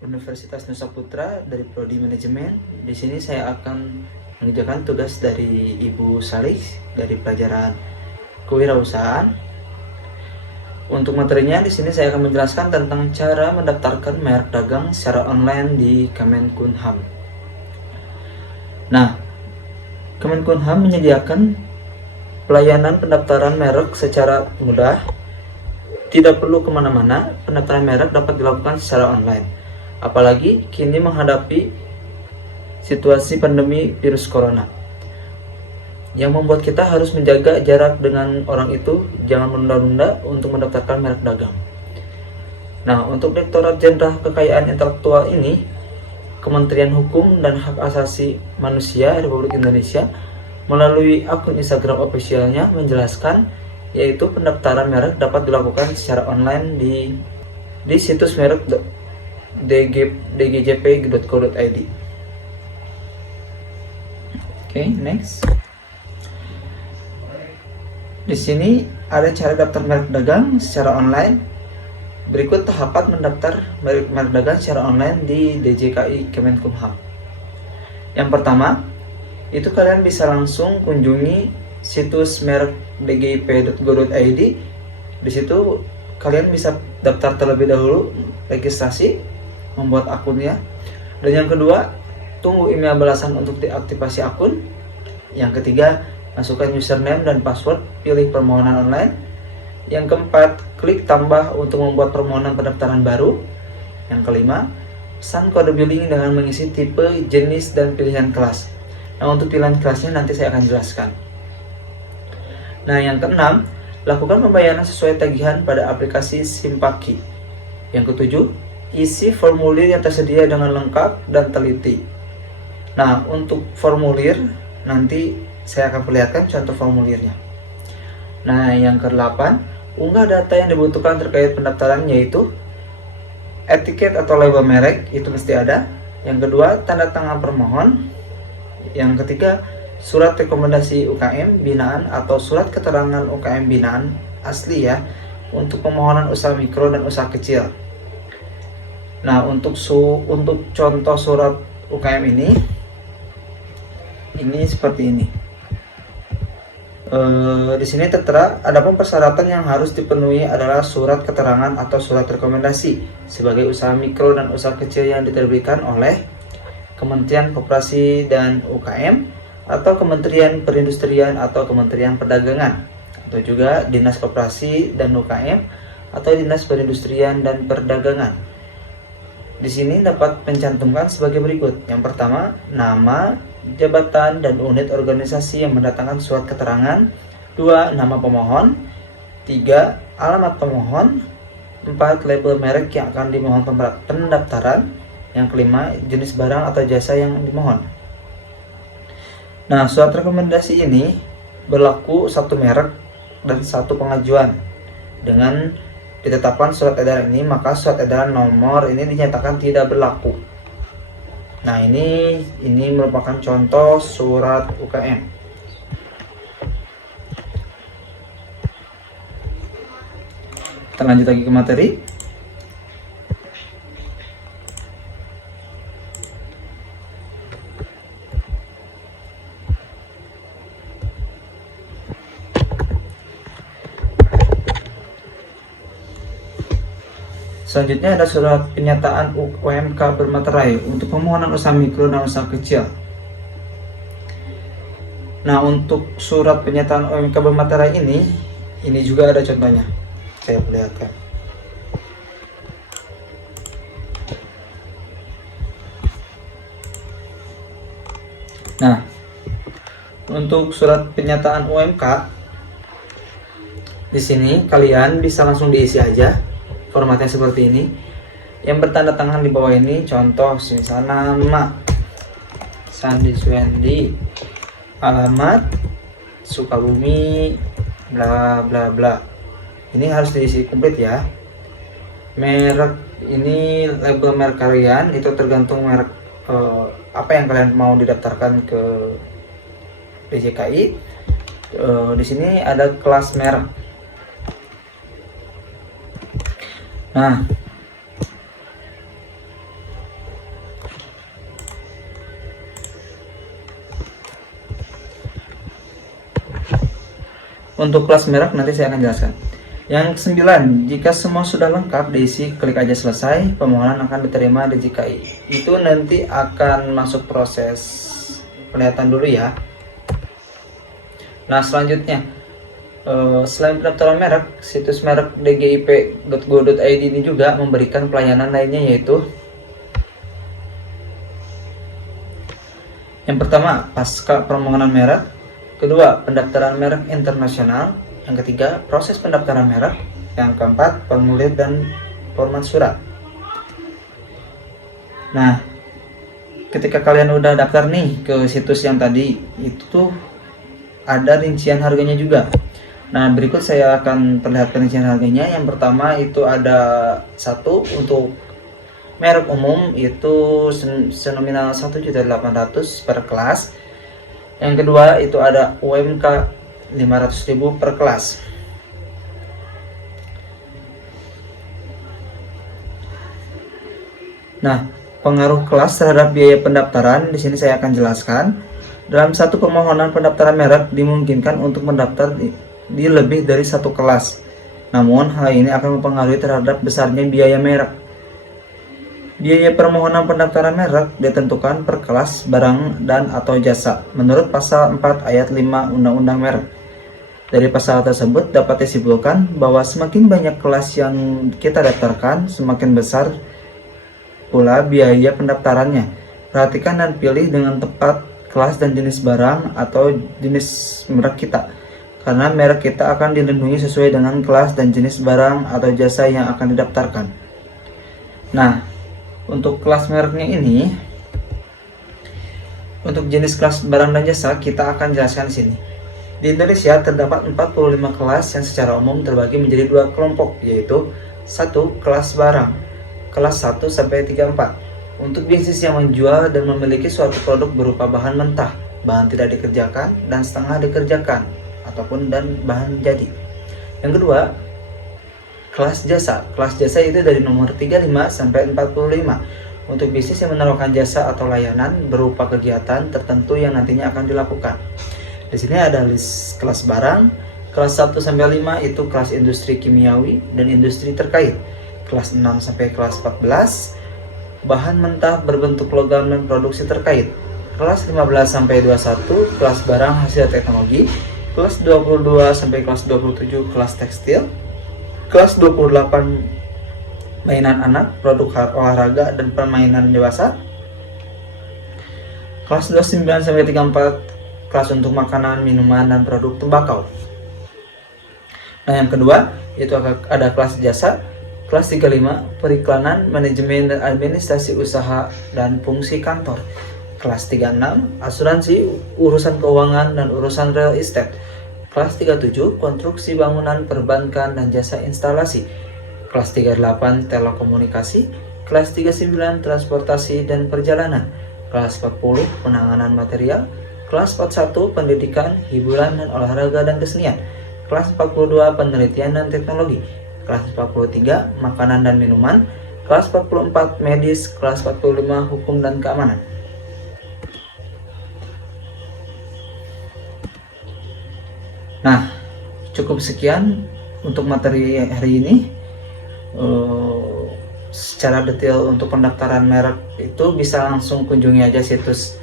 Universitas Nusa Putra dari Prodi Manajemen. Di sini saya akan mengerjakan tugas dari Ibu Salih dari pelajaran kewirausahaan. Untuk materinya di sini saya akan menjelaskan tentang cara mendaftarkan merek dagang secara online di Kemenkumham. Nah, Kemenkumham menyediakan pelayanan pendaftaran merek secara mudah. Tidak perlu kemana-mana, pendaftaran merek dapat dilakukan secara online. Apalagi kini menghadapi situasi pandemi virus corona yang membuat kita harus menjaga jarak dengan orang itu, jangan menunda-nunda untuk mendaftarkan merek dagang. Nah, untuk Direktorat Jenderal Kekayaan Intelektual ini, Kementerian Hukum dan Hak Asasi Manusia Republik Indonesia melalui akun Instagram officialnya menjelaskan, yaitu pendaftaran merek dapat dilakukan secara online di situs merek dgjp.co.id. Oke, next. Di sini ada cara daftar merek dagang secara online. Berikut tahapan mendaftar merek dagang secara online di DJKI Kemenkumham. Yang pertama, itu kalian bisa langsung kunjungi situs merek dgjp.go.id. Di situ kalian bisa daftar terlebih dahulu, registrasi, membuat akunnya. Dan yang kedua, tunggu email balasan untuk diaktifasi akun. Yang ketiga, masukkan username dan password, pilih permohonan online. Yang keempat, klik tambah untuk membuat permohonan pendaftaran baru. Yang kelima, pesan kode billing dengan mengisi tipe, jenis, dan pilihan kelas. Nah, untuk pilihan kelasnya nanti saya akan jelaskan. Nah, yang keenam, lakukan pembayaran sesuai tagihan pada aplikasi Simpaki. Yang ketujuh, isi formulir yang tersedia dengan lengkap dan teliti. Nah, untuk formulir nanti saya akan perlihatkan contoh formulirnya. Nah, yang kedelapan, unggah data yang dibutuhkan terkait pendaftaran, yaitu etiket atau label merek, itu mesti ada. Yang kedua, tanda tangan permohon. Yang ketiga, surat rekomendasi UKM binaan atau surat keterangan UKM binaan asli ya, untuk pemohonan usaha mikro dan usaha kecil. Nah, untuk contoh surat UKM ini seperti ini. Di sini tertera, adapun persyaratan yang harus dipenuhi adalah surat keterangan atau surat rekomendasi sebagai usaha mikro dan usaha kecil yang diterbitkan oleh Kementerian Koperasi dan UKM atau Kementerian Perindustrian atau Kementerian Perdagangan, atau juga Dinas Koperasi dan UKM atau Dinas Perindustrian dan Perdagangan. Di sini dapat mencantumkan sebagai berikut. Yang pertama, nama, jabatan, dan unit organisasi yang mendatangkan surat keterangan. 2. Nama pemohon. 3. Alamat pemohon. 4. Label merek yang akan dimohon pendaftaran. Yang kelima, jenis barang atau jasa yang dimohon. Nah, surat rekomendasi ini berlaku satu merek dan satu pengajuan. Dengan ditetapkan surat edaran ini, maka surat edaran nomor ini dinyatakan tidak berlaku. Nah, ini merupakan contoh surat UKM. Kita lanjut lagi ke materi. Selanjutnya ada surat penyataan UMK bermaterai untuk permohonan usaha mikro dan usaha kecil. Nah, untuk surat penyataan UMK bermaterai ini juga ada contohnya. Saya perlihatkan. Nah, untuk surat penyataan UMK di sini kalian bisa langsung diisi aja. Formatnya seperti ini. Yang bertanda tangan di bawah ini contoh, misalnya nama Sandi Suendi, alamat Sukabumi, bla bla bla. Ini harus diisi komplit ya. Merek ini, label merek kalian itu tergantung merek apa yang kalian mau didaftarkan ke DJKI. Di sini ada kelas merek. Nah, Untuk kelas merek nanti saya akan jelaskan. Yang ke-9, jika semua sudah lengkap diisi, klik aja selesai, permohonan akan diterima DJKI. Itu nanti akan masuk proses penlihatan dulu ya. Nah, selanjutnya, selain pendaftaran merek, situs merek dgip.go.id ini juga memberikan pelayanan lainnya, yaitu yang pertama, pasca permohonan merek. Kedua, pendaftaran merek internasional. Yang ketiga, proses pendaftaran merek. Yang keempat, formulir dan format surat. Nah, ketika kalian udah daftar nih ke situs yang tadi, itu tuh ada rincian harganya juga. Nah, berikut saya akan perlihatkan rincian harganya. Yang pertama itu ada satu untuk merek umum, itu senominal 1.800.000 per kelas. Yang kedua itu ada UMK 500.000 per kelas. Nah, pengaruh kelas terhadap biaya pendaftaran di sini saya akan jelaskan. Dalam satu permohonan pendaftaran merek dimungkinkan untuk mendaftar di lebih dari satu kelas. Namun, hal ini akan mempengaruhi terhadap besarnya biaya merek. Biaya permohonan pendaftaran merek ditentukan per kelas barang dan atau jasa menurut pasal 4 ayat 5 Undang-Undang Merek. Dari pasal tersebut dapat disimpulkan bahwa semakin banyak kelas yang kita daftarkan, semakin besar pula biaya pendaftarannya. Perhatikan dan pilih dengan tepat kelas dan jenis barang atau jenis merek kita, karena merek kita akan dilindungi sesuai dengan kelas dan jenis barang atau jasa yang akan didaftarkan. Nah, untuk kelas mereknya ini, untuk jenis kelas barang dan jasa kita akan jelaskan di sini. Di Indonesia terdapat 45 kelas yang secara umum terbagi menjadi dua kelompok, yaitu 1. Kelas barang, kelas 1 sampai 34. Untuk bisnis yang menjual dan memiliki suatu produk berupa bahan mentah, bahan tidak dikerjakan, dan setengah dikerjakan, ataupun dan bahan jadi. Yang kedua, kelas jasa. Kelas jasa itu dari nomor 35 sampai 45. Untuk bisnis yang menawarkan jasa atau layanan berupa kegiatan tertentu yang nantinya akan dilakukan. Di sini ada list kelas barang. Kelas 1 sampai 5 itu kelas industri kimiawi dan industri terkait. Kelas 6 sampai kelas 14 bahan mentah berbentuk logam dan produksi terkait. Kelas 15 sampai 21 kelas barang hasil teknologi. Kelas 22 sampai kelas 27 kelas tekstil. Kelas 28 mainan anak, produk olahraga dan permainan dewasa. Kelas 29 sampai 34 kelas untuk makanan, minuman, dan produk tembakau. Nah, yang kedua itu ada kelas jasa. Kelas 35 periklanan, manajemen dan administrasi usaha dan fungsi kantor. Kelas 36 asuransi, urusan keuangan dan urusan real estate. Kelas 37 konstruksi bangunan, perbankan dan jasa instalasi. Kelas 38 telekomunikasi. Kelas 39 transportasi dan perjalanan. Kelas 40 penanganan material. Kelas 41 pendidikan, hiburan dan olahraga dan kesenian. Kelas 42 penelitian dan teknologi. Kelas 43 makanan dan minuman. Kelas 44 medis. Kelas 45 hukum dan keamanan. Nah, cukup sekian untuk materi hari ini. Secara detail untuk pendaftaran merek itu bisa langsung kunjungi aja situs